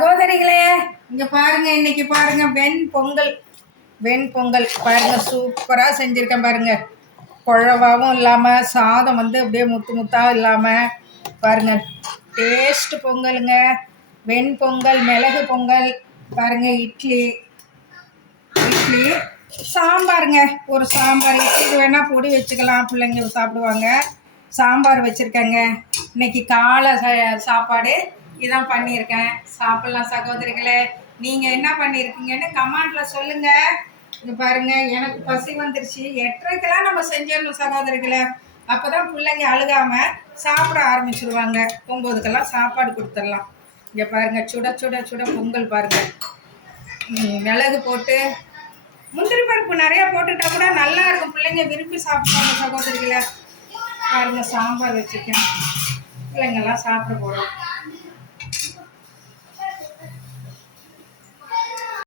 சகோதரிகளே, இங்க பாருங்க, இன்னைக்கு பாருங்க வெண்பொங்கல் பாருங்க, சூப்பரா செஞ்சிருக்கேன் பாருங்க. குழவாவும் இல்லாம சாதம் அப்படியே முத்து முத்தா இல்லாம பாருங்க, டேஸ்ட் பொங்கலுங்க. வெண்பொங்கல், மிளகு பொங்கல் பாருங்க. இட்லி சாம்பாருங்க. ஒரு சாம்பார், இட்லிக்கு வேணா பொடி வச்சுக்கலாம், பிள்ளைங்க சாப்பிடுவாங்க. சாம்பார் வச்சுருக்கேங்க. இன்னைக்கு காலை சாப்பாடு இதான் பண்ணியிருக்கேன். சாப்பிட்லாம் சகோதரிகளே. நீங்கள் என்ன பண்ணியிருக்கீங்கன்னு கமெண்டில் சொல்லுங்கள். இது பாருங்கள், எனக்கு பசி வந்துருச்சு. 8:30க்கெல்லாம் நம்ம செஞ்சிடணும் சகோதரிகளை. அப்போ தான் பிள்ளைங்க அழுகாமல் சாப்பிட ஆரம்பிச்சிருவாங்க. 9க்கெல்லாம் சாப்பாடு கொடுத்துடலாம். இங்கே பாருங்கள், சுட சுட சுட பொங்கல் பாருங்கள். மிளகு போட்டு முந்திரி பருப்பு நிறையா போட்டுட்டா கூட நல்லா இருக்கும், பிள்ளைங்க விரும்பி சாப்பிடுவாங்க சகோதரிகளை. பாருங்கள், சாம்பார் வச்சுருக்கேன், பிள்ளைங்கள்லாம் சாப்பிட போகிறோம்.